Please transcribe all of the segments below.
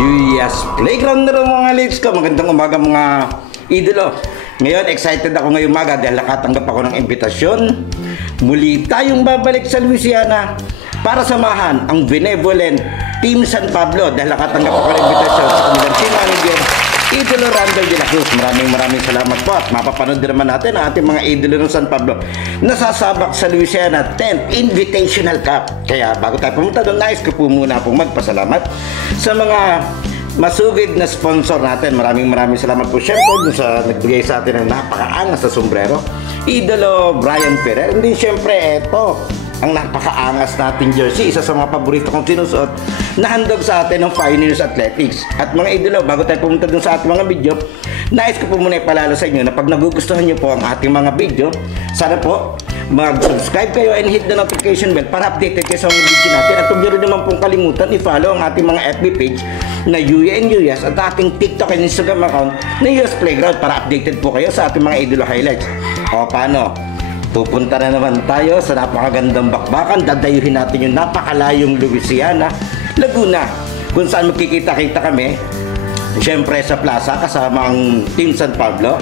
Yes, playground na rin mga lips ko. Magandang umaga mga idolo. Ngayon, excited ako ngayong umaga dahil nakatanggap ako ng imbitasyon. Muli tayong babalik sa Louisiana para samahan ang benevolent Team San Pablo dahil nakatanggap ako ng imbitasyon sa kanilang team manager, Idolo Randall de la Cruz. Maraming salamat po at mapapanood din naman natin ang ating mga idolo ng San Pablo nasasabak sa Louisiana 10th Invitational Cup. Kaya bago tayo pumunta doon, nais ko po muna pong magpasalamat sa mga masugid na sponsor natin. Maraming salamat po syempre dun sa nagbigay sa atin ng napakaangas na sombrero, Idolo Brian Ferrer. Hindi syempre eto ang napakaangas nating jersey, isa sa mga paborito kong sinusuot na handog sa atin ng Pioneers Athletics. At mga idolo, bago tayo pumunta dun sa ating mga video, nais ko po muna ipalala sa inyo na pag nagugustuhan nyo po ang ating mga video, sana po mag-subscribe kayo and hit the notification bell para updated kayo sa mga video natin. At huwag nyo rin naman pong kalimutan i-follow ang ating mga FB page na Yuya and Yuyas at ating TikTok and Instagram account na Yuyas Playground para updated po kayo sa ating mga idolo highlights. O paano? Pupunta na naman tayo sa napakagandang bakbakan. Dadayuhin natin yung napakalayong Louisiana, Laguna, kung saan magkikita-kita kami syempre sa plaza kasama ang Team San Pablo.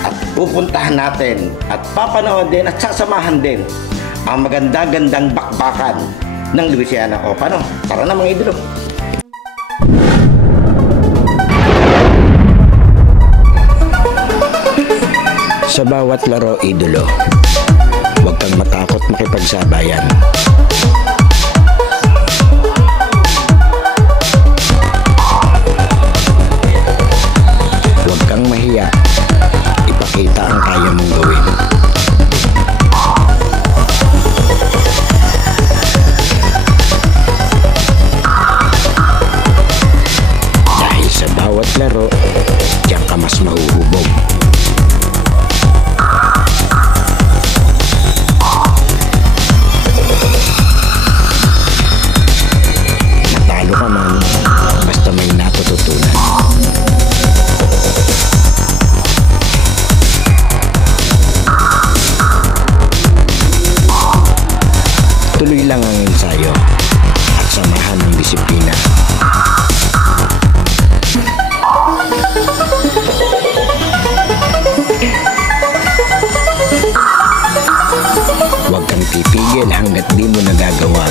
At pupuntahan natin at papanood din at sasamahan din ang maganda-gandang bakbakan ng Louisiana. O paano? Tara na mga idolo. Sa bawat laro, idolo, huwag kang matakot makipagsabayan. Huwag kang mahiya. Ipakita ang kaya mong gawin. Dahil sa bawat laro, diyan ka mas mahuhubog. Natalo ka man, basta may natututunan. Tuloy lang ang ensayo at samahan ng disiplina. Huwag kang pipigil hanggat di mo nagagawa.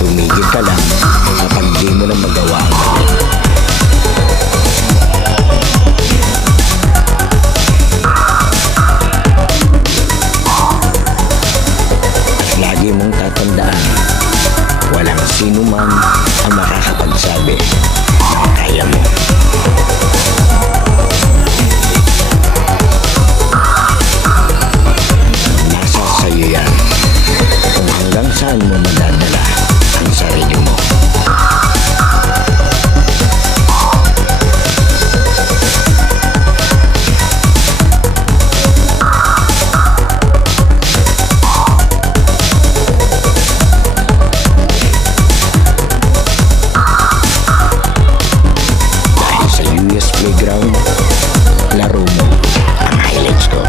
Tumigil ka lang kapag di mo na magawa. Lagi mong tatandaan, walang sino man ang makakapagsabi na kaya mo. Nasa sayo yan kung hanggang saan mo madadala ang sarili mo. Playground, laro mo ang highlights ko.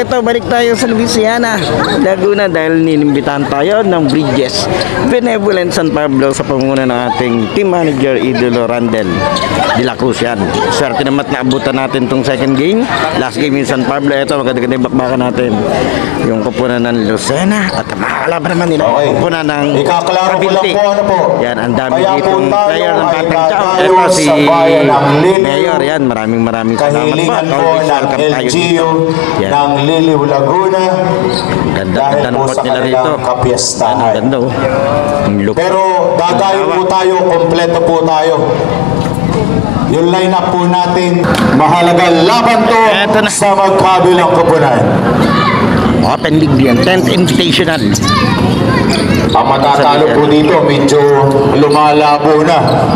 ito, balik tayo sa Louisiana, Laguna dahil ninimbitahan tayo ng Bridges Benevolent San Pablo sa pamumuno ng ating team manager Idolo Randel de la Cruz yan. Swerte naman at naabutan natin tong second game. Last game in San Pablo. Ito, maganda-ganda yung bakbakan natin. Yung kupunan ng Lucena at makakalaban naman nila. Okay. Kupunan ng Ikaklaro ko lang po ano po. Yan, ang dami Kaya ditong po player ng Batang Chow. tayo Ito si sa bayan ng Mayor. Yan, maraming salamat po. kahilingan po Always ng welcome tayo LGU dito. Yan. ng Liliw, Laguna. Ganda Dahil ng po pot sa nila rito. kanilang kapiyastahan. Ganda oh. Ang look. Pero dadayo po tayo, kompleto po tayo. Yung line-up po natin, mahalagang laban to Eto na. sa magkabilang koponan. Open League yan. 10th Invitational. Ang matatalo po dito, medyo lumalabo na.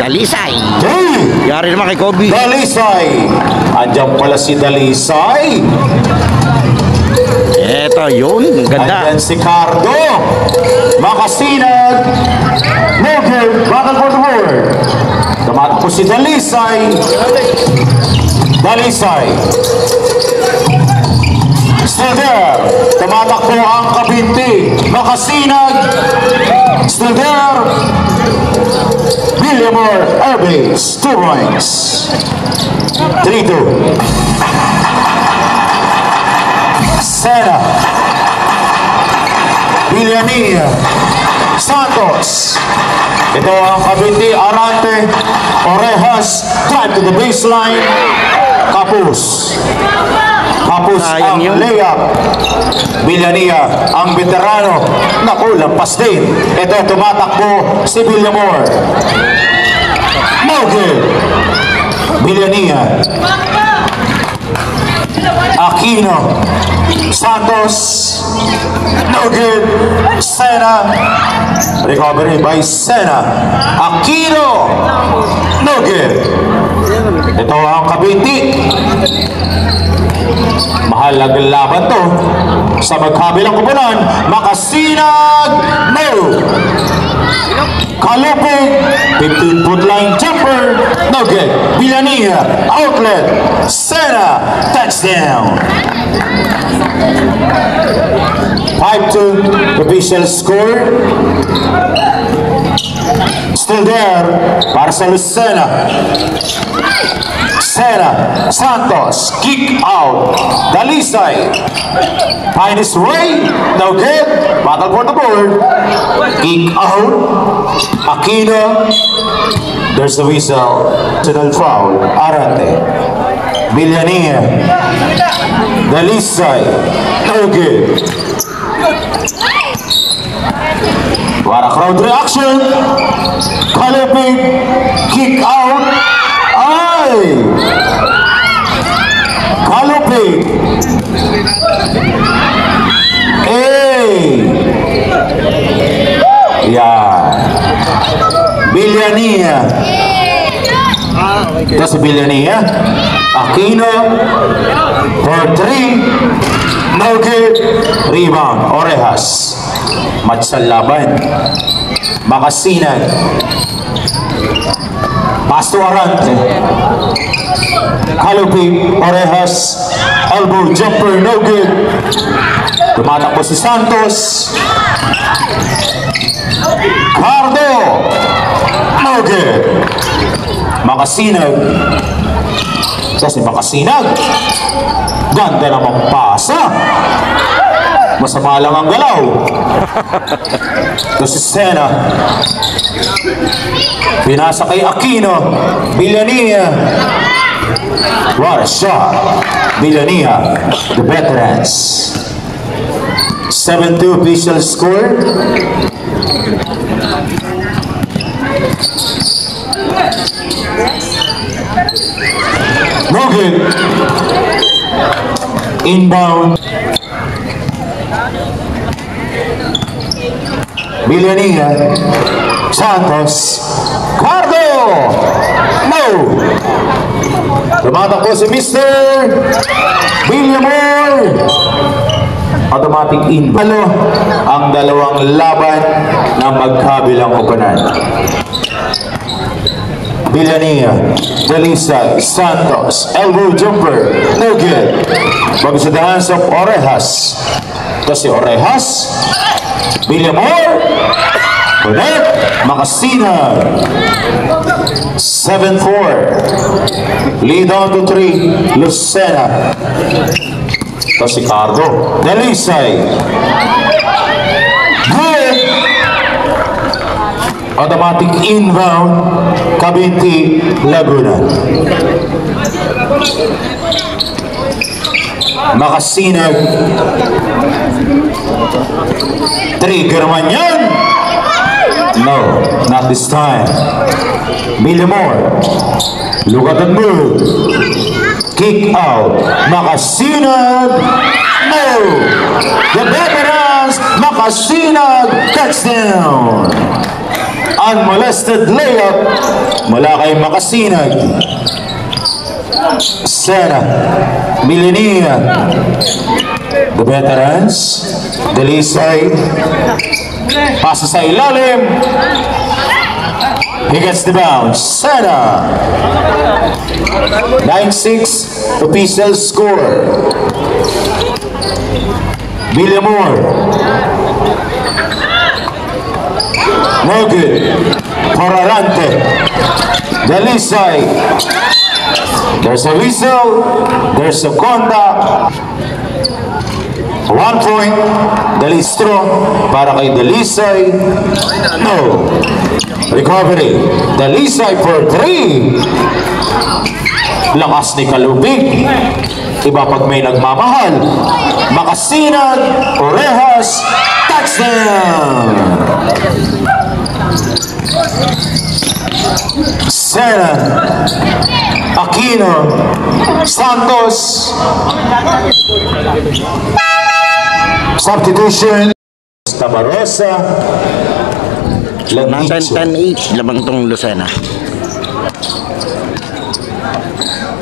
Dalisay. Hey! Yari naman kay Kobe. Dalisay! Andiyan pala si Dalisay. Eto, yun. Ganda. Andiyan si Cardo. Makasinag. Morgan, battle for the board. Tumatak po si Dalisay. Dalisay. Still there. Tumatak po ang Kabinti. Makasinag. Still there. Villamor Airbase. 2 points. 3-2. Sena. Villamia. Santos. Ito ang Kabinti. Arante. Orejas. Drive to the baseline. Kapus. Kapus ang layup. Villania ang veterano. Naku, lampas din. Ito tumatakbo si Villamor. Moge. Villania. Aquino. Santos. No good. Sena. Recovery by Sena. Aquino. No good. Ito ang Kabinti. Mahalagang laban to sa magkabilang kupunan. Makasinag. No. Kalupig. 15-foot line jumper. No good. Villania. Outlet. Sena. Touchdown. 5-2. Official score. Still there. Para sa Lucena. Sena. Santos. Kick out. Dalisay. Find his way. No good. Battle for the board. Kick out. Aquino. There's the whistle. Personal foul. Arante. Villania. Dalisay. No good. Para crowd reaction. Kalipig. Kick out. Ay! Kalupig. Yan. Villania. Ito si Villania. Aquino. For 3. No good. Rebound. Orejas. Match sa laban. Makasinag. Pass to Arante. Kalupig. Orejas. Elbow jumper. No good. Tumatakbo si Santos. Cardo. No good. Makasinag. Kasi Makasinag. Ganda namang pasa. Masama lang ang galaw. Ito si Sena. Pinasa kay Aquino. Villania. What a shot. Villania. The veterans. 7-2 official score. Morgan. Inbound. Villania. Santos. Cardo. No. Tumatakbo si Mr. Villamor. Automatic in. Ano ang dalawang laban ng magkabilang koponan? Villania, Delisa, Santos, elbow jumper, no good. Bago sa the hands of Orejas. Ito si Orejas, Villamor, connect, Makasina, 7-4. Lead on to 3, Lucena. Ito si Cardo, Delisay. Good. Automatic inbound, Cabinti, Laguna. Makasinag. Trigger man yan. No, not this time. Villamor. Look at the move. Kick out. Makasinag. No. The veterans, Makasinag, touchdown. Unmolested layup mula kay Makasinag. Sena, Millenia, the veterans, Delisay, pasa sa ilalim, he gets the bounce. Sena, 9-6 official score. Villamor, no good. Porarante, Delisay. There's a whistle, there's a contact. 1 point, Delistro para kay Delisay. No. Recovery, Delisay for 3. Lakas ni Kalubig. Iba pag may nagmamahal. Makasinag, Orejas, touchdown! Sena, Aquino, Santos. Substitution. Tabarosa. Nasa 10-8, lamang tong Lucena.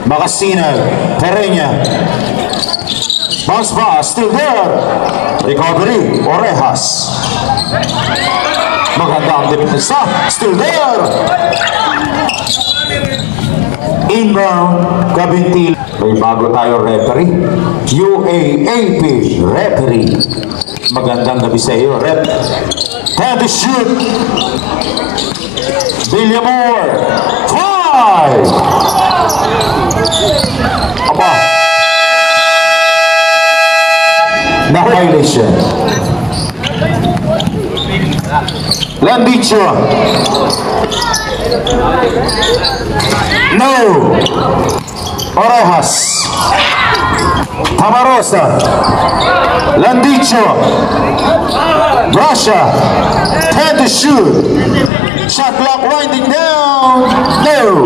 Makasinag, Pereña. Bounce pass, still there. Recovery, Orejas. Maganda ang depensa, still there. Inbound, Cabinti. May bago tayo referee. UAAP referee. Magandang gabi sa iyo, rep. Time to shoot. Villamor. 5. Aba. Na violation. Landicho. No. Orejas. Tamarosa. Landicho. Russia. Time to shoot. Shot clock winding down. No.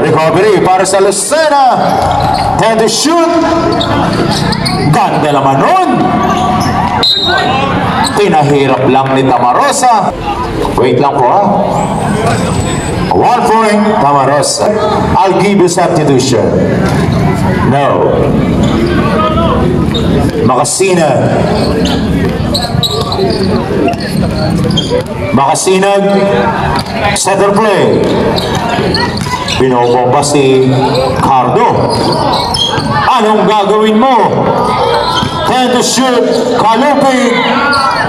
Recovery para sa Lucena. Time to shoot. Ganda naman nun. Pinahirap lang ni Tamarosa. Wait lang po ha. 1 point, Tamarosa. I'll give you substitution. No. Makasinag. Makasinag. Center play. Binobomba si Cardo. Anong gagawin mo? Time to shoot. Kalupig.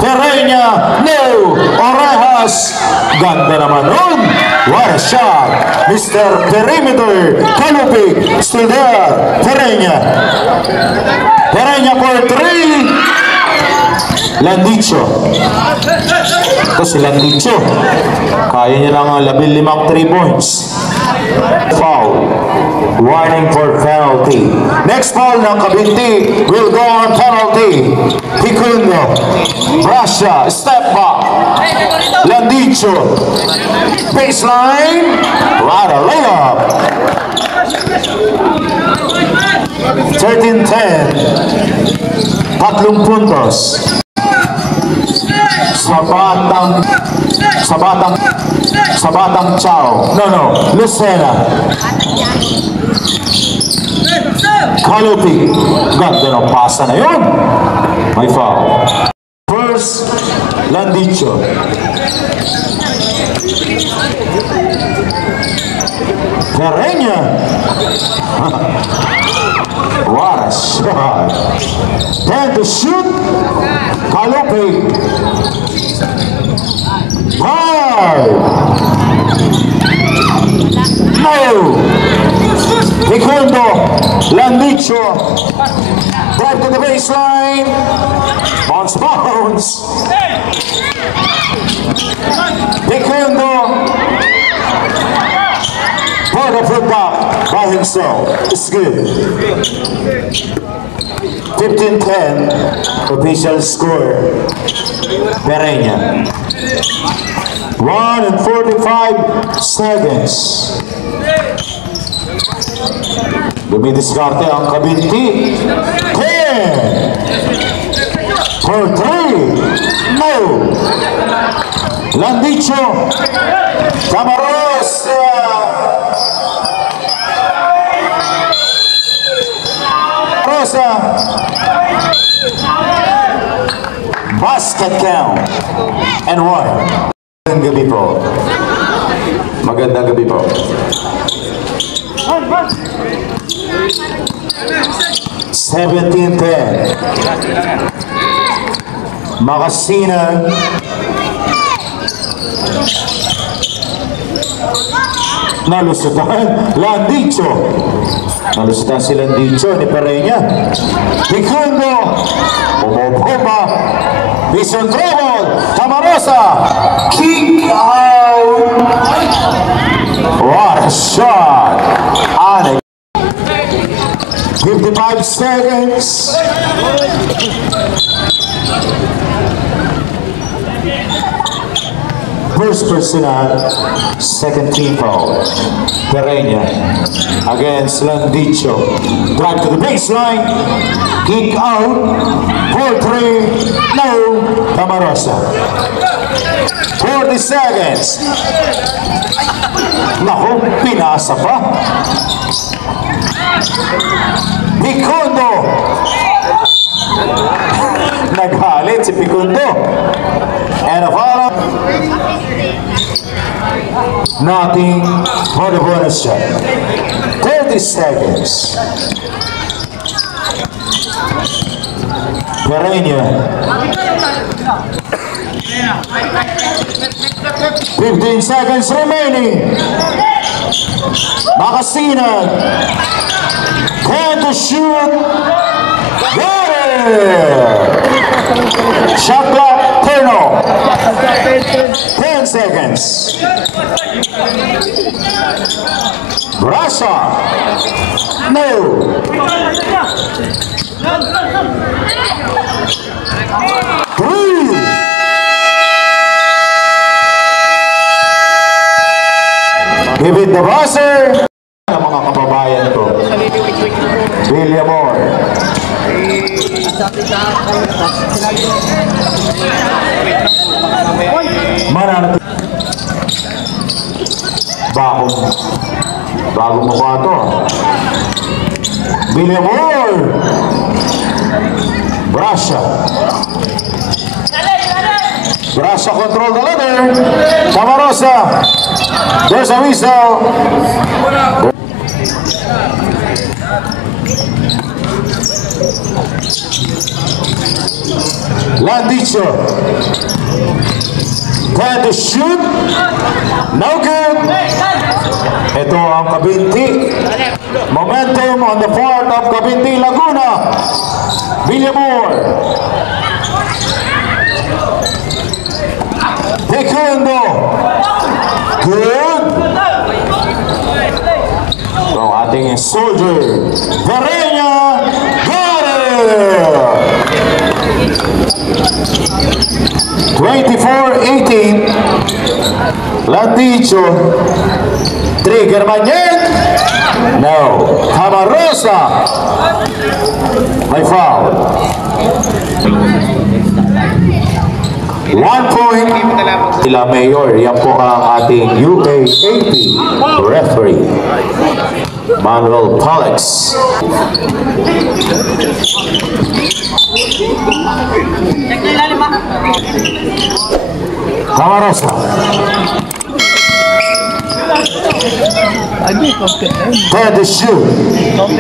Pereña. No. Orejas. Ganda naman nun. What a shot. Mr. Perimeter. Kalupig. Still there. Pereña. Pereña for 3. Landicho. Ito si Landicho. Kaya niya lang 15 3 points. Foul. Warning for penalty. Next foul ng Cabinti will go on penalty. Picundo. Brasha. Step back. Landicho. Baseline. Right a layup. 13-10. 3 puntos. Sa batang Chao. No. Lucena. Kalupi. Ganda ng pasa na yun. May foul. First, Landicho. Pereña. What a shot. Then to shoot, Calope. Hard. No. Segundo, Landicho. Drive to the baseline. Bounce. Segundo. Part of her back by himself. It's good. 15-10. Official score. Pereña. 1 and 45 seconds. Dumidiskarte ang Kabinti. 10 for 3. No. Landicho. Camarosa. Basket count and 1. Magandang gabi po. Magandang gabi po. $17-10. Makasinan. Nalusutan. Landicho. Nalusutan si Landicho ni Pereña. Segundo. Bumobomba. Vision trouble. Camarosa. Kick out. What a shot. 55 seconds. First personal, second team foul. Pereña against Landicho. Drive to the baseline. Kick out. 4-3. No. Camarosa. 40 seconds. Naku, pinasa pa. Picundo. Naghalit si Picundo. And a follow. Nothing for the bonus shot. 30 seconds. Pereña. 15 seconds remaining. Makasinan. Can to shoot. Got it! Shot clock, Terno. 10 seconds. Brasa. No. Three. Give it the buzzer. Mga kababayan ko. William Moore. Mananat. Bagong mukha to. William Moore. Brasha. Brasha control the ladder. Camarosa. There's a whistle. Landicho. Trying to shoot. No good. Ito ang Kabinti. Momentum on the part of Kabinti Laguna. William Moore. Segundo. Good. Ang ating soldier. Pereña. Got it. 24-18. Landicho. Trigger man yan? No. Camarosa. May foul. 1 point. Ila Mayor. Yan po ang ating UAAP referee. Manuel Pollux. Camarosa. Ted shoot.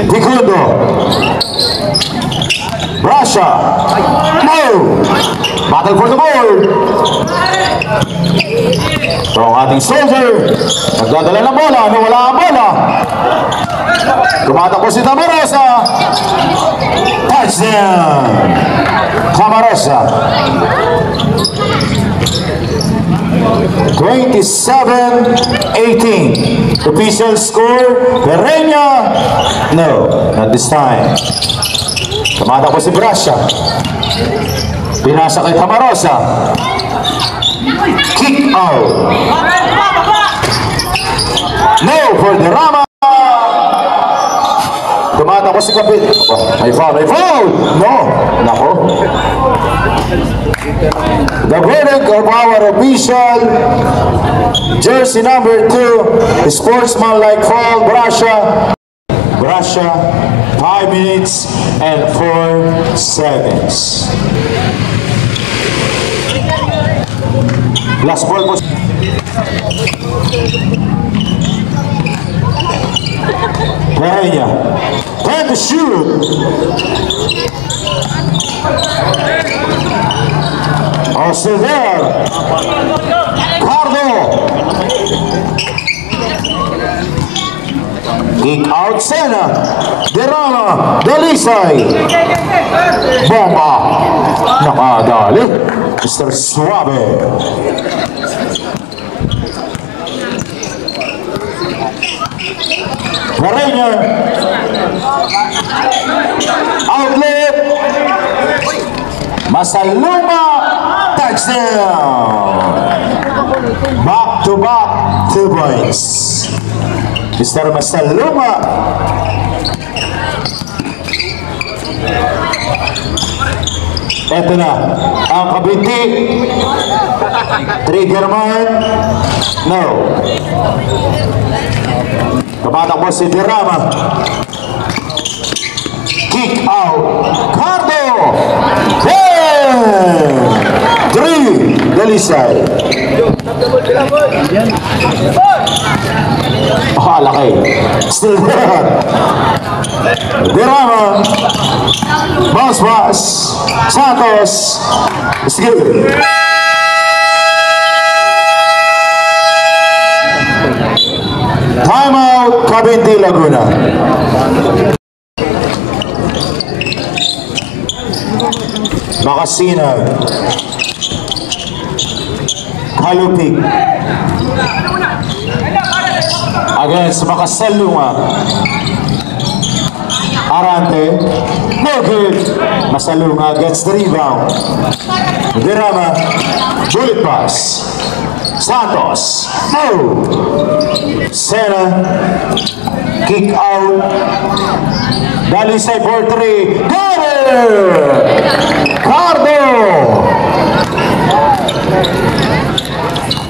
Picudo. Russia. No. Battle for the board. So ang ating soldier. Nagdadala ng bola. Nawala ang bola. Tumatakbo si Camarosa. Touchdown. Camarosa. 27-18. Official score, Pereña. No, not this time. Tumatakbo si Brasha. Pinasa kay Camarosa. Kick out. No for the Rama. Tumatakbo si Kapit. May foul. No. Nako. The verdict of our official, jersey number 2, sportsmanlike foul, Brasha, 5 minutes and 4 seconds. Last ball po. Pereña, time to shoot. Oh, still there. Cardo. Kick out Sena. Derama. Dalisay. Bomba. Nakadali. Mr. Suave. Pereña. Outlet. Masaluma. Touchdown! Back-to-back 2 points. Mr. Masaluma. Ito na ang kabinti. Trigger man. No. Tumatakbo si Dirama. Kick out. Cardo. 3. Dalisay. Laki. Still there. Dirama. Bounce pass. Santos. Sige. Timeout. Cabinti Laguna. Makasinag. Kalupig against Makasalunga. Arante. No good. Masalunga gets the rebound. Dirama. Bullet pass. Santos. No. Sena. Kick out. Dalisay for 3. Got it! Cardo!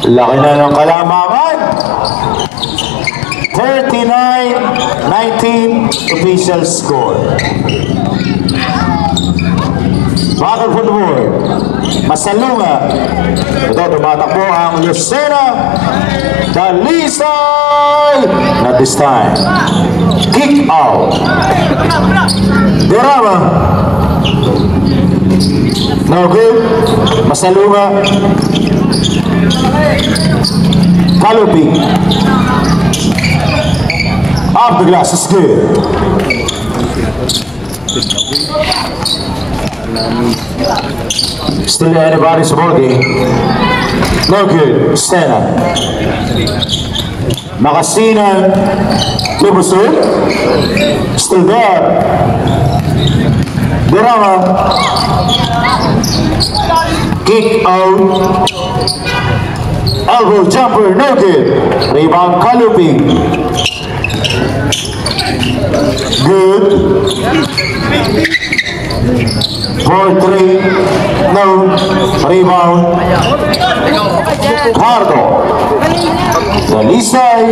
Laki na ng kalamangan. 39-19 official score. Battle for the board. Masalunga. Ito, tumatakbo ang Lucena. Dalisay. Not this time. Kick out. Dirama. No good. Masalunga. Kalupi. Off the glass is good. Still anybody's body. No good. Stena. Makasina. Libusur. Still there. Dirama. Kick out. Elbow jumper, no good. Rebound Kalupi. Good. 4-3. No. Rebound. Cardo. Dalisay.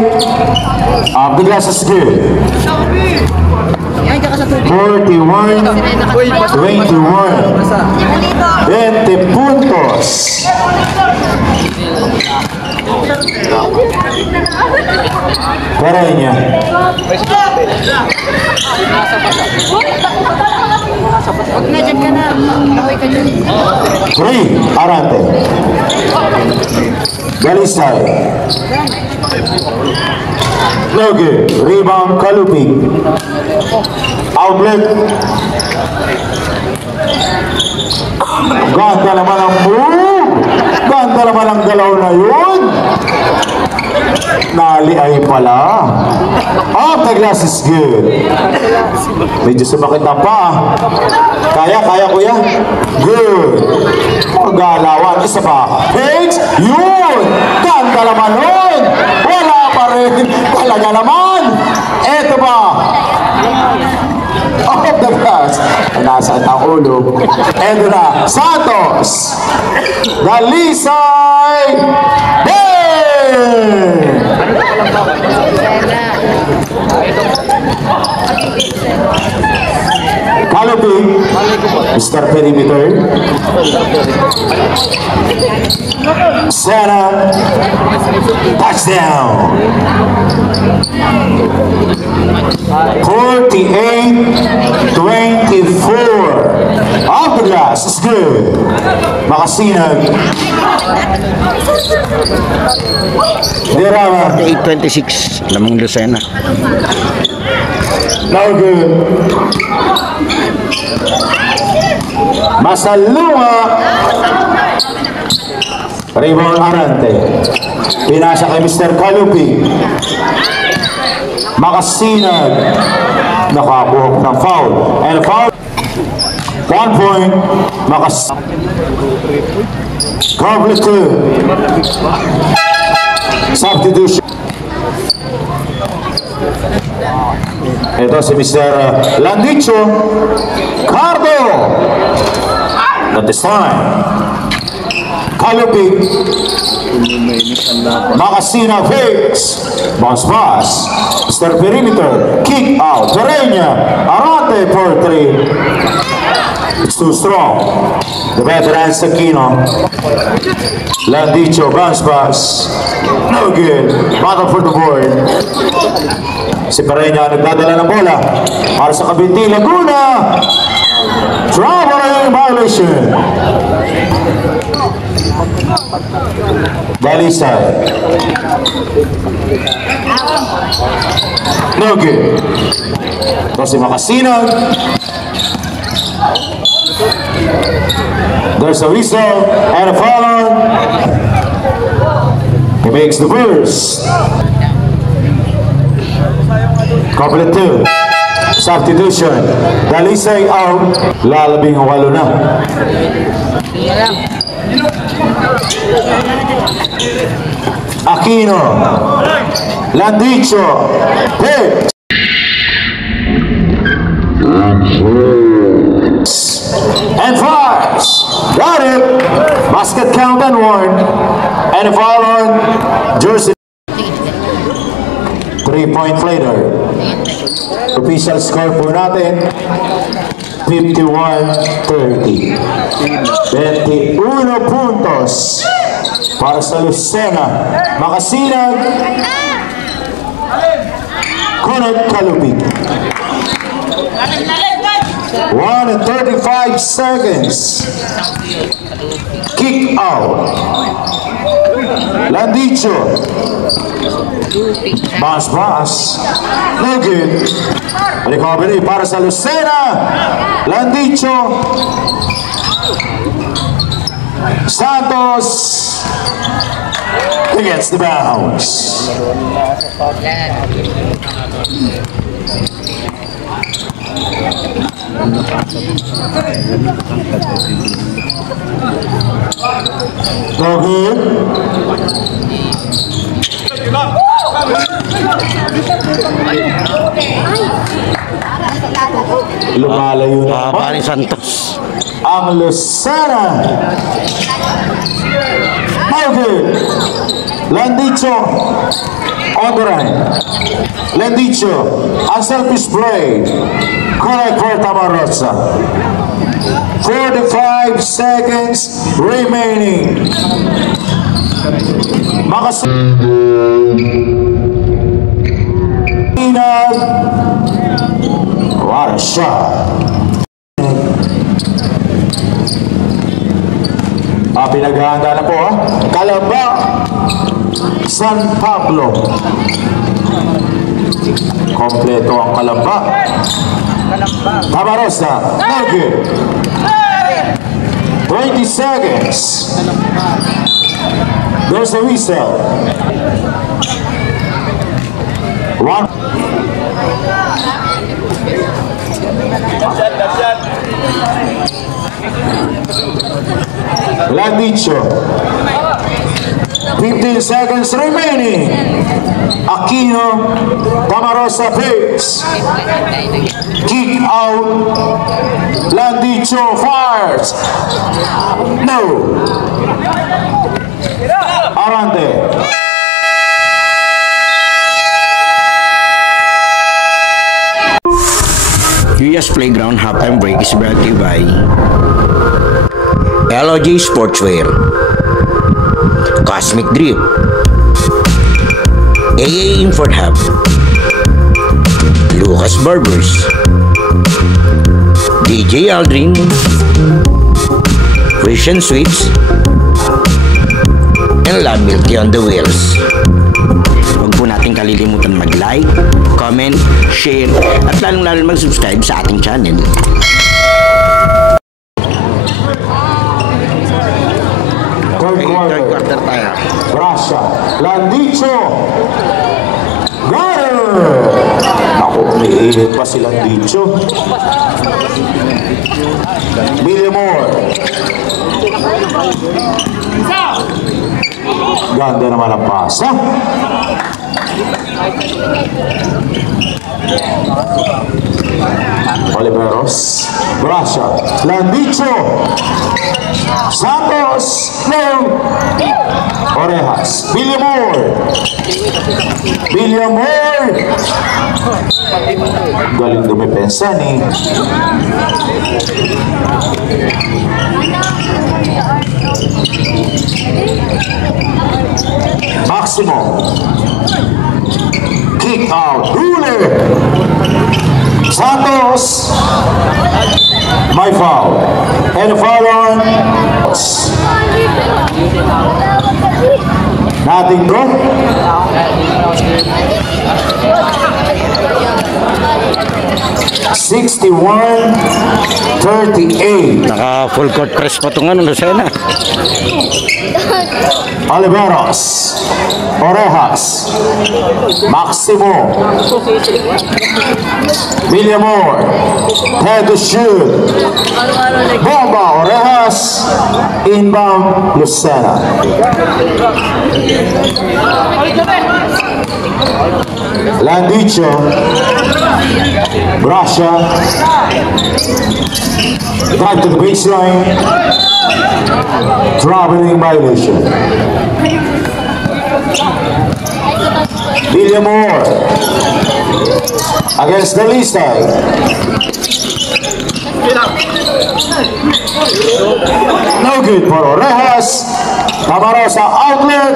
The glass is good. 41, 21. 20 puntos. Carreña. Huwag na, dyan ka na. Away ka dyan. 3, Arante. Galisay. Loge, rebound Kalupig. Outlet. Ganda naman ang move. Ganda naman ang galaw na yun. Naliay pala. Off the glass is good. Medyo sumakit na pa. Kaya kuya. Good. Pagalawan. Isa pa. Takes. Yun. Ganda naman nun. Wala pa rin. Talaga naman. Eto ba? Off the glass. Nasaan ang ulo. Eto na. Santos. Dalisay. Kalupig, Mr. Perimeter. Sena. Touchdown. 48-24. Off the glass is good. Makasinag. Derama. 8-26. Lamang Lucena. Now good. Masalunga. Rebound Arante. Pinasa kay Mr. Kalupi. Makasinag. Nakabuhok ng foul. And foul. 1 point. Complete 2. Substitution. Ito si Mr. Landicho Cardo. At this time, Kalupig. Makasina fakes. Bounce pass. Mr. Perimeter. Kick out. Carreña. Arate for 3. It's too strong. The veteran Sakino. Landicho. Bounce pass. No good. Battle for the board. Si Carreña nagdadala ng bola para sa Kabinti Laguna. Traveling violation. Dalisay. No good. Ito si Makasinag. There's a whistle and a foul. He makes the first. Complete 2. Substitution. Dalisay out. Lalabing 8 na. Aquino. Landicho. Hit. And fires. Got it. Basket count and 1. And a foul on Jersey. 3 points later. Official score po natin 51-30. 21 puntos para sa Lucena. Makasinag. Kunot Kalupig. 1 and 35 seconds. Kick out. Landicho. Bounce pass. No good. Recovery para sa Lucena. Landicho. Santos. He gets the bounce. No good. Lumalayo na Pari Santos. ang Lucena. No good. Landicho on the right. Landicho, unselfish play. Correct for Tamarosa. 45 seconds remaining. What a shot. Pinaghahanda na po Calamba, San Pablo. Kompleto ang Calamba. Tamarosa, no good. 20 seconds. There's a whistle. One. Landicho. 15 seconds remaining. Aquino, Tamarosa picks. Kick out. Landicho fires. No. Arante. UAS Playground halftime break is brought to you by LOG Sportswear, Cosmic Drip, AA Import Hub, Lucas Barbers, DJ Aldrin, Christian Sweets, and La Milky on the Wheels. Huwag po natin kalilimutan mag-like, comment, share, at lalong-lalo mag-subscribe sa ating channel. Third quarter tayo. Brasha, Landicho. Got her! Ako, may init pa si Landicho. Villamor. Ganda naman ang pasa. Oliveros. Brasha, Landicho. Santos. No. Orejas. Villamor. Villamor. Galing dumipensa ni Maximo. Kick out. Ruler. Santos. My foul. And a foul on. Nothing wrong. $61-38. Naka full court press pa itong Lucena. Oliveros, Orejas, Maximo, Villamor, head to shoot, Bomba, Orejas, inbound, Lucena. Landicho, Brasha, drive to the baseline, traveling violation. Villamor against the lee side. No good for Orejas. Tamarosa outlet.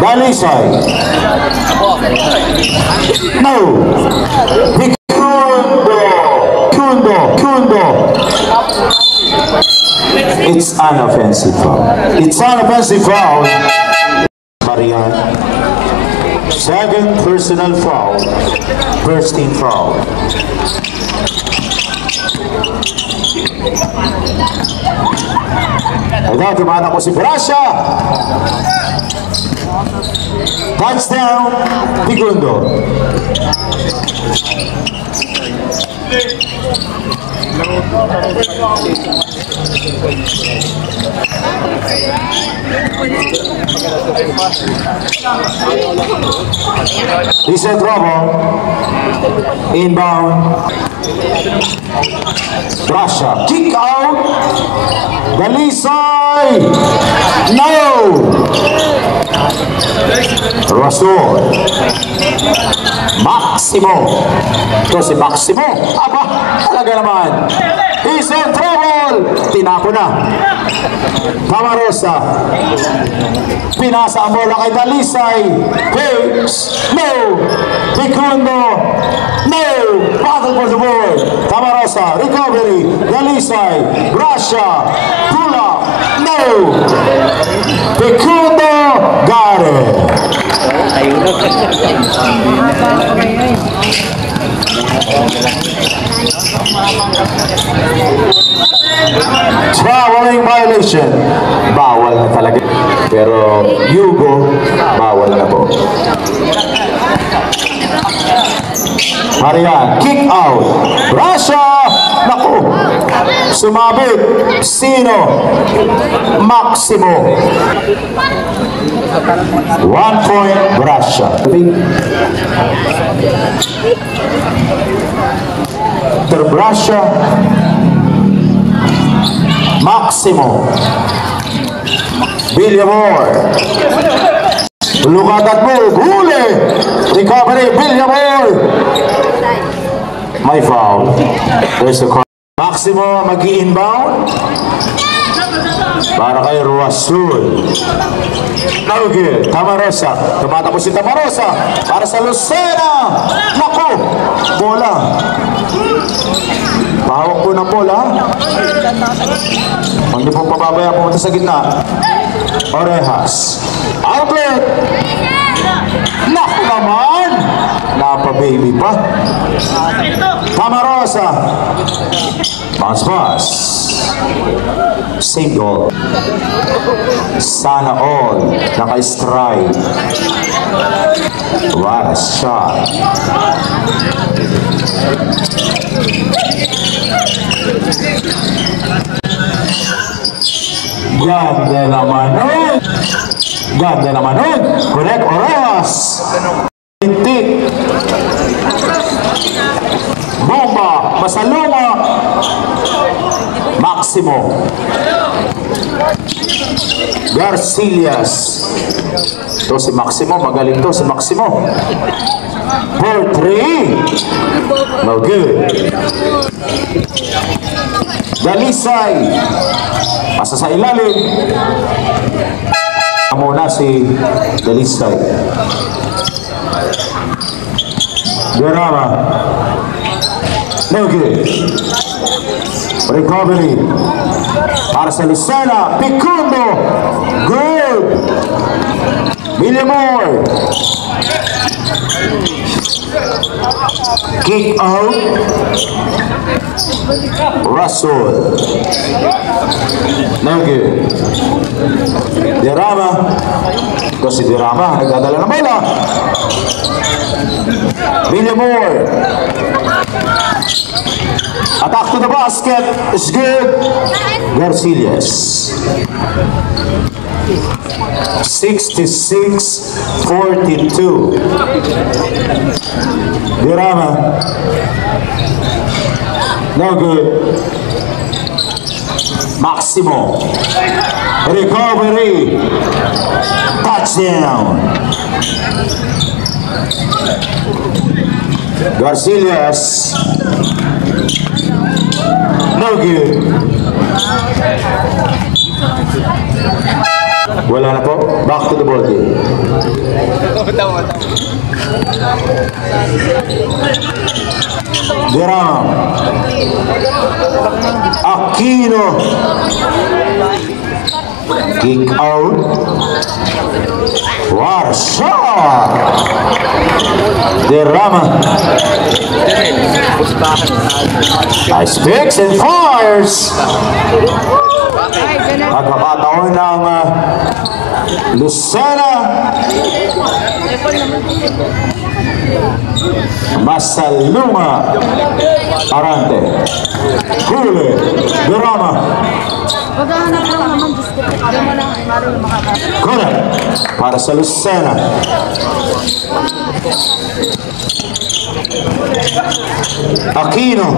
The lee side. No. Kundo. It's an offensive foul. It's an offensive foul. Marian. Second personal foul. First team foul. Ito, tumana ko si Brasha. Touchdown, Tigundo. He's in trouble. Inbound. Russia. Kick out. Dalisay. No. Rasul. Maximo. Ito si Maximo. Aba, talaga naman. He's in trouble. Tinapo na. Camarosa. Pinasa ang bola kay Dalisay. Hicks. No. Picundo. No. Battle for the ball. Camarosa. Recovery. Dalisay. Russia. Pula. No. Picundo. Got it. Traveling violation. Bawal na talaga. Pero Yugo, bawal na po. Marian, kick out. Russia! Naku! Sumabit. Sino? Maximo. 1 point, Russia. Russia. Maximo. Villamor. Lukat at move. Huli. Recovery. Villamor. May foul. There's the call. Maximo mag-i-inbound. Para kay Rasul. No good. Camarosa. Tumatapos si Camarosa. Para sa Lucena. Naku. Bola. Pahawak po ng bola. Huwag niyo pong pababaya pumunta sa gitna. Orejas. Outlet. Naku naman. Napa-baby pa. Camarosa. Bounce pass. Same goal. Sana all. Naka-strike. What a shot. Ganda naman nun. Ganda naman nun. Correct, Orejas. Tintik. Bomba. Masaluma. Maximo. Garcillas. Ito si Maximo. Magaling to si Maximo. 4-3. No good. Dalisay. Pasa sa ilalim. Muna si Dalisay. Guerrera. No good. Recovery. Para sa Lucena. Picundo. Good. Villamor. Kick out. Rasul. No good. Dirama. Ito si Dirama. Nagdadala ng bola. Villamor. Attack to the basket. It's good. Garcillas. 66-42. Dirama. No good. Maximo. Recovery. Touchdown. Garcillas. No good. Wala na po. Back to the ball game. Geram. Aquino. Kick out. Warsaw. Derrama. Nice picks and fires. Pagkakataon ng Lucena. Masaluma. Arante. Huli. Derrama. Maghahanap lang naman, Diyos ko. Alam mo lang, lalo na makakasama. Correct. Para sa Lucena. Aquino.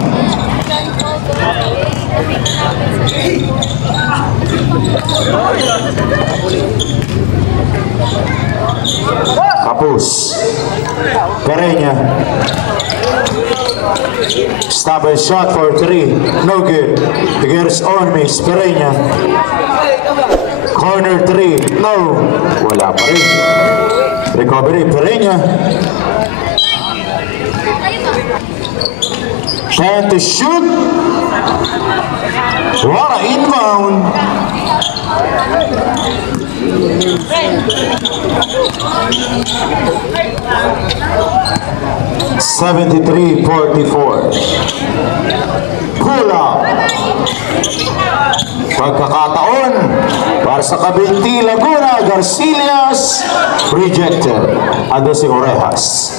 Capus. Pereña. Stop a shot for 3. No good. Figueres on me. Pereña. Corner 3. No. Wala pa rin. Recovery. Pereña. Trying to shoot. What a inbound. 73-44. Pull up. Pagkakataon para sa Kabinti Laguna, Garcilias rejected. Ado si Orejas.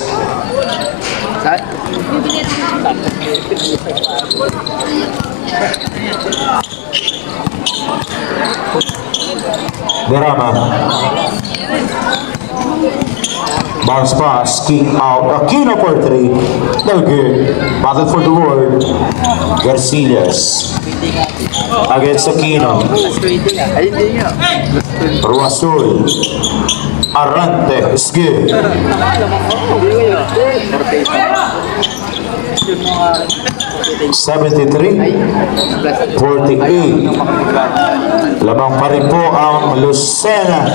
Derama. Bounce pass, kick out. Aquino for 3. No good. Battle for the word. Garcilias against Aquino. Ruasul. Arante is good. 73-48. Lamang pa rin po ang Lucena.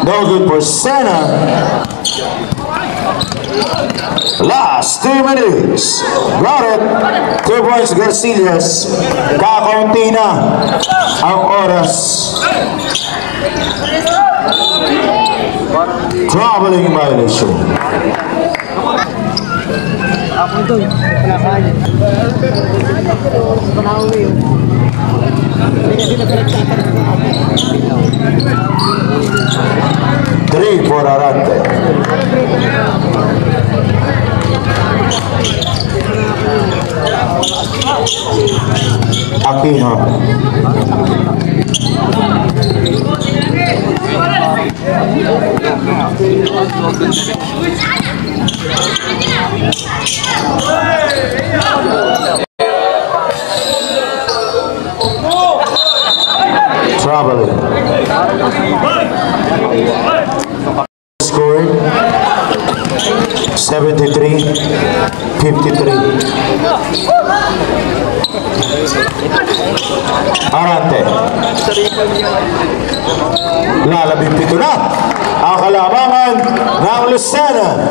No good for Sena. Last 2 minutes. Got it. 2 points Garcilias. Kakaunti na ang oras. Traveling violation. Three for Arante. Aquino. Traveling. Scoring 73-53. Arante. Lalabing pito na ang kalamangan ng Lucena.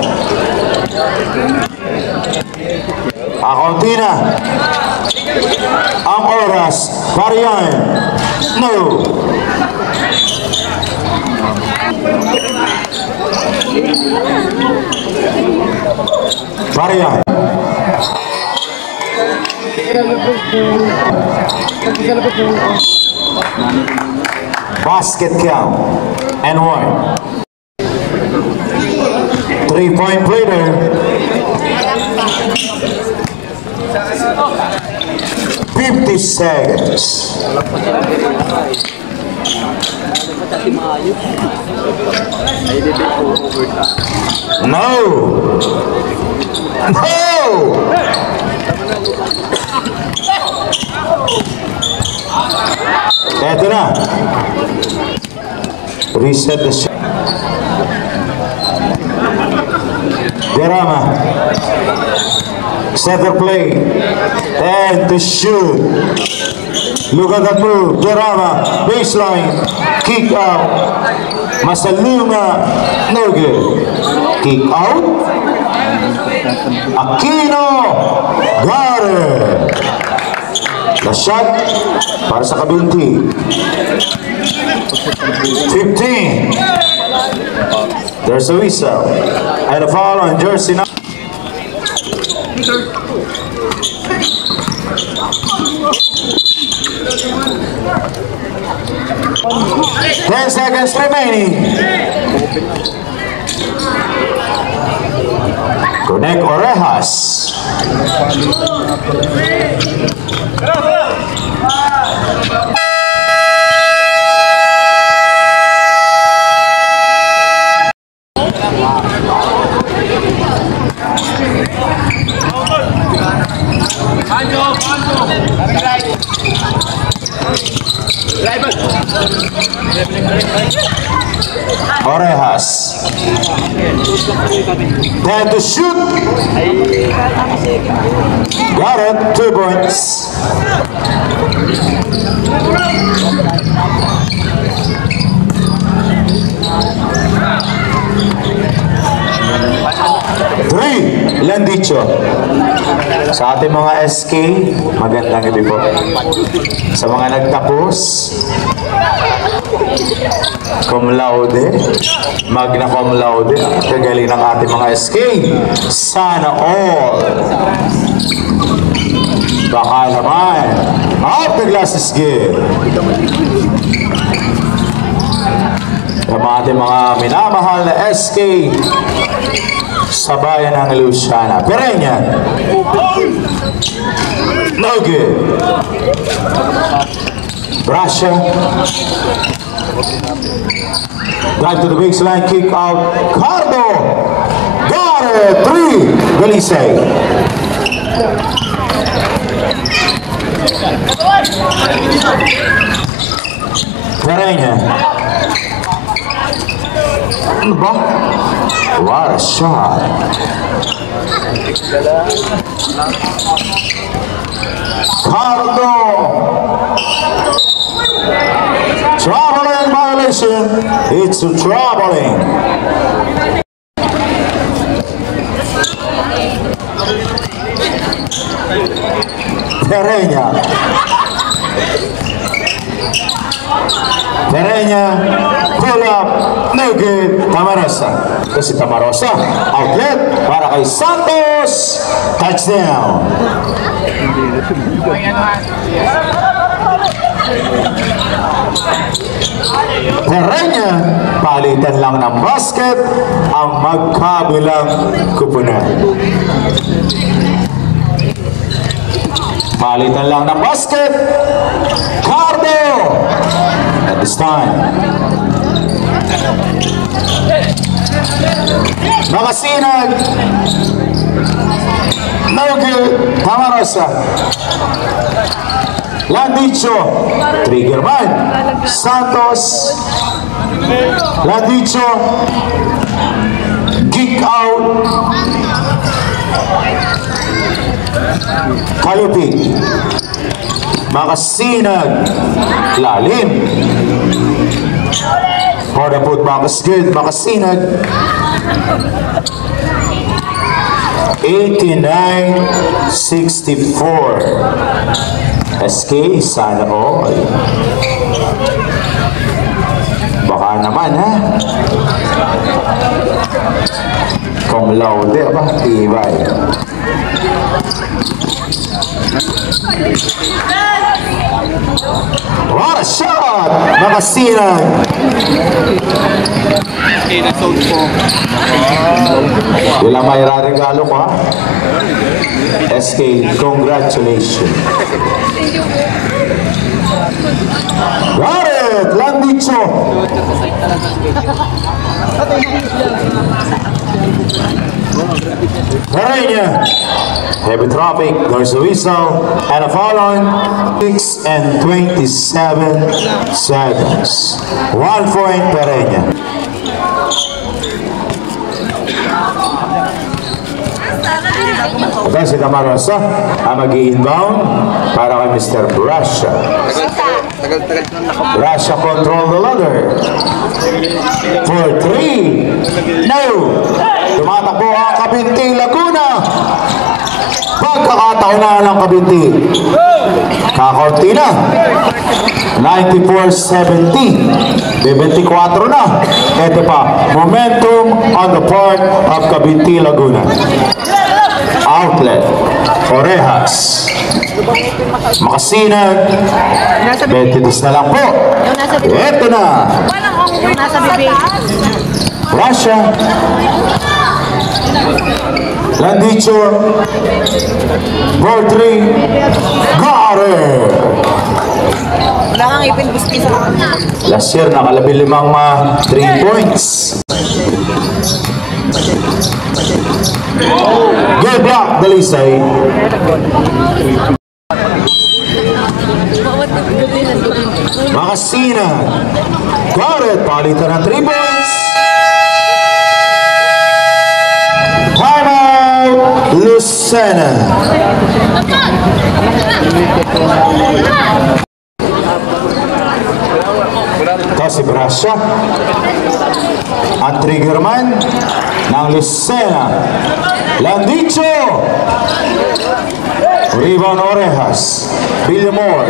Akaunti na ang oras para yan. No. Para yan. Basket count and 1. 3-point later. 50 seconds. No. No. Eto na. Reset the shot. Derama. Center play. And to shoot. Look at that move. Derama. Baseline. Kick out. Masaluma. No good. Kick out. Aquino. Got it. The shot para sa Kabinti. 15. There's a whistle. And a foul on jersey number. 10 seconds remaining. Connect Orejas. Orejas. Time to shoot. Got it. 2 points. Three, Landicho. Sa ating mga SK, magandang gabi po. Sa mga nagtapos, cum laude, magna cum laude, kagaling ng ating mga SK. Sana all. Baka naman, out the glass is good. Sa ating mga minamahal na SK, sa bayan ng Luciana. Perenya. No good. Russia. Drive to the baseline, kick out. Cardo. Got it. 3. Belize. Perenya. Ano ba? What a shot. Cardo. Traveling violation. It's a traveling. Perenya. Perenya. Pull up. No good. Tamarosa. Kasi Tamarosa. Outlet para kay Santos. Touchdown. Perenya. Palitan lang ng basket ang magkabilang kupunan. Palitan lang ng basket. Cardo. At this time. Makasinag. No good. Tamarosa. Landicho. Trigger man. Santos. Landicho. Kick out. Kalupit. Makasinag. Lalim. For the put good. Makasinag. 89-64. SK, sana all. Baka naman, ha? Cum laude, ba? Tibay. What a shot! Makasinag. Wala may raregalo ko, ha? SK, congratulations. Got it! Landicho! Perenya. Heavy traffic, there's a whistle, and a foul on 6 and 27 seconds. 1 point, Perenya. Okay, si Tamarosa ang mag-i-inbound para kay Mr. Russia. Russia control the ladder. For 3. No! Tumatakbo ang Kabinti Laguna. Pagkakataon na ng Kabinti. Kakorti na. 94-70. 24 na. Ito pa, momentum on the part of Kabinti Laguna. Outlet. Orejas. Makasinag. 22 na lang po. Ito na. Yung nasa bibig. Russia. Landicho. For 3. Got it. Wala kang ipinbuski sa kanya. Last year, nakalabi 3 points. Good block, Dalisay. Makasina. Got it. Palitan ng 3 points. Time out, Lucena. Ito si Brasya. Ang triggerman ng Lucena. Landicho. Rebound Orejas. Villamor.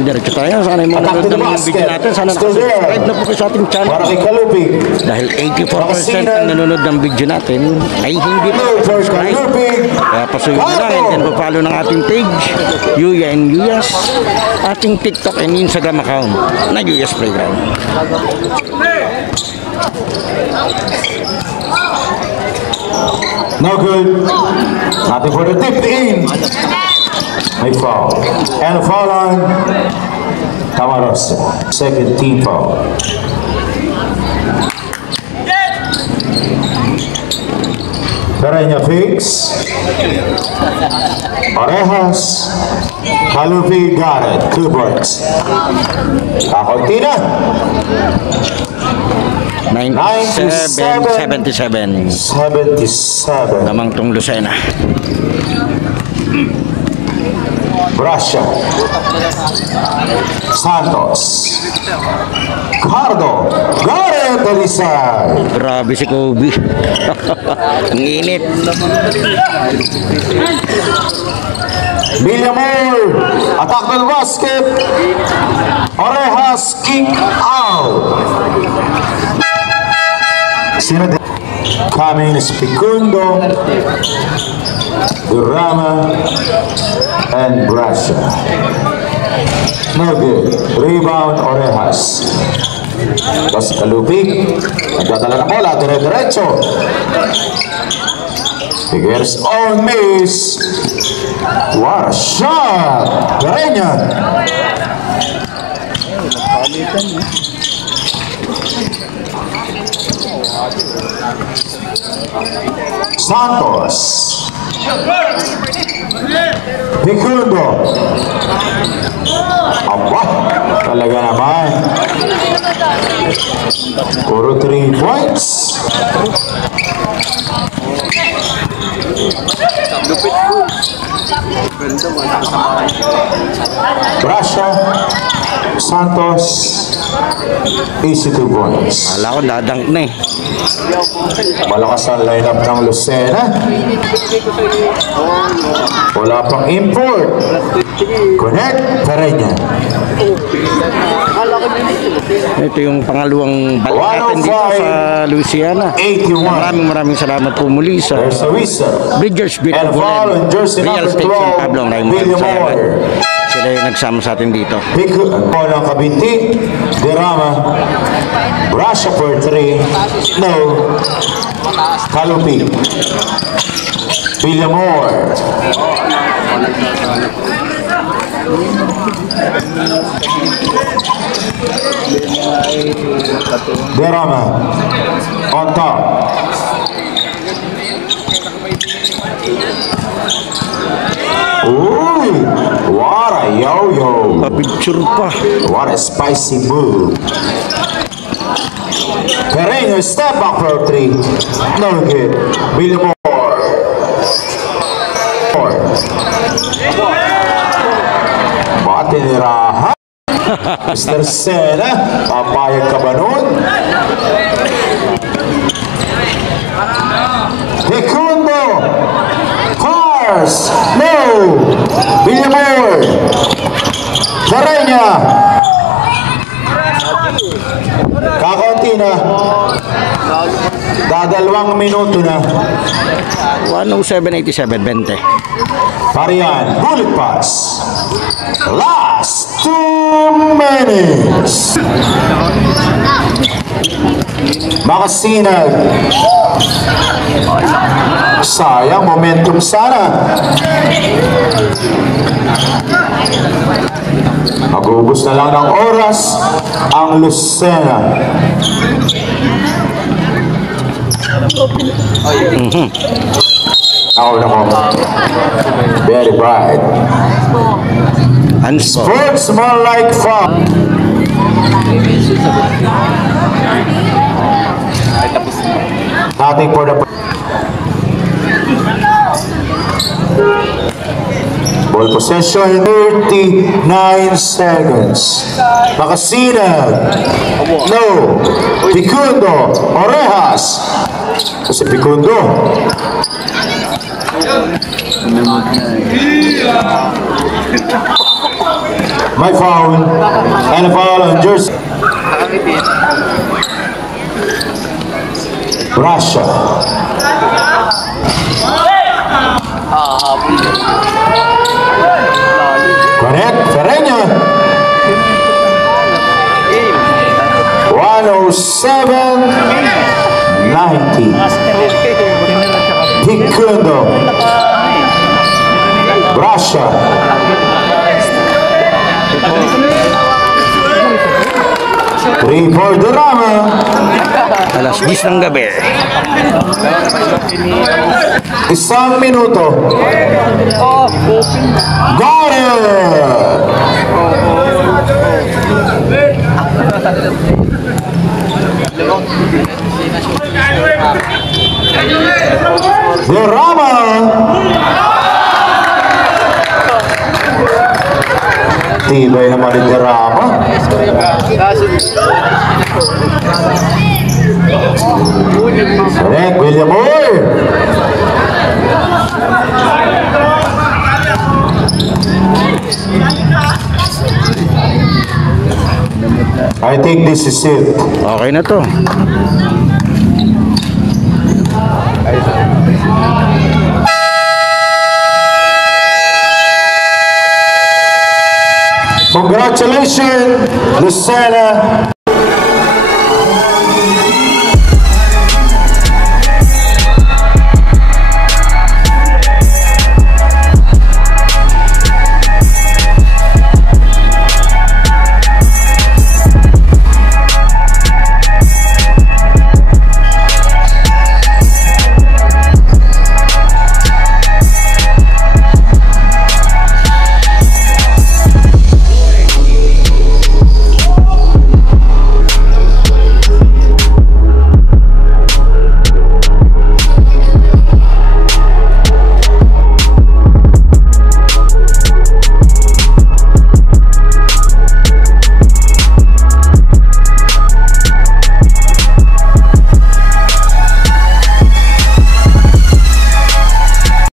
Diretso tayo. Sana yung mga Attack to nanonood the ng basket. video natin. Sana Still there. nakasubscribe na po kayo sa ating channel. Para kay Kalupig. Dahil 84% ang nanonood ng video natin ay hindi pa Blue for subscribe. Kalupig. Kaya pasuyo na lang and then follow ng ating page, Yuya and Yuyas, ating TikTok and Instagram account na Yuyas Playground. No good. Nothing for the tip in. May foul. And a foul on Tamarosa. Second team foul. Pereña fix. Orejas. Kalupi got it. 2 points. Kakunti na. 97-77 77. namang tong Lucena. Brasya. Santos. Cardo. Got it, Dalisay. Grabe si Kobe. Ang init. Villamor. Attack the basket. Orejas kick out. Coming is Picundo, Durama, and Brasha. No good. Rebound Orejas. Tapos Kalupig. Nagdadala ng bola. Dire-diretso. Figures on miss. What a shot. Pereña. Santos. Picundo. Aba, talaga naman. Puro 3 points. Brasya. Santos. Easy 2 points. Wala ko dadunk na eh. Malakas ang lineup ng Lucena. Wala pang import. Connect, Pereña. Ito yung pangalawang balik natin dito sa Louisiana. 81. Maraming salamat po muli sa There's a whistle. Bridgers And foul on jersey Real number Estate San Pablo. 12, Maraming William salamat. Moore. Sila yung nagsama sa atin dito. Ball ng Kabinti. Derama. Brasha for 3. No. Kalupi. William Moore. Derama. On top. Uy! What a yo-yo! Pa-picture pa. What a spicy move! Pereña, step back for 3. No good. William Moore. Matinirahan. Mr. Sena, papayag ka ba nun? Picundo. Fires. No. William Moore. Pereña. Kakaunti na. Dadalawang minuto na. 107.87, 20. Parian, bullet pass. Last 2 minutes. Makasinag. Sayang, momentum sana. Mag-uubos na lang ng oras ang Lucena. Nako. Very bright. Sports more like fun. Nothing for the ball possession, 39 seconds. Makasinag. No. Picundo. Orejas. Kasi Picundo. My foul. And a foul on jersey. Russia. Correct, Ferreña. 107-90. Picundo. Russia. Three for Drama. Alas 10 ng gabi. Isang minuto. Got it! Drama. Tibay naman ni Drama. Correct, William Moore. I think this is it. Okay na to. Congratulations, Lucena.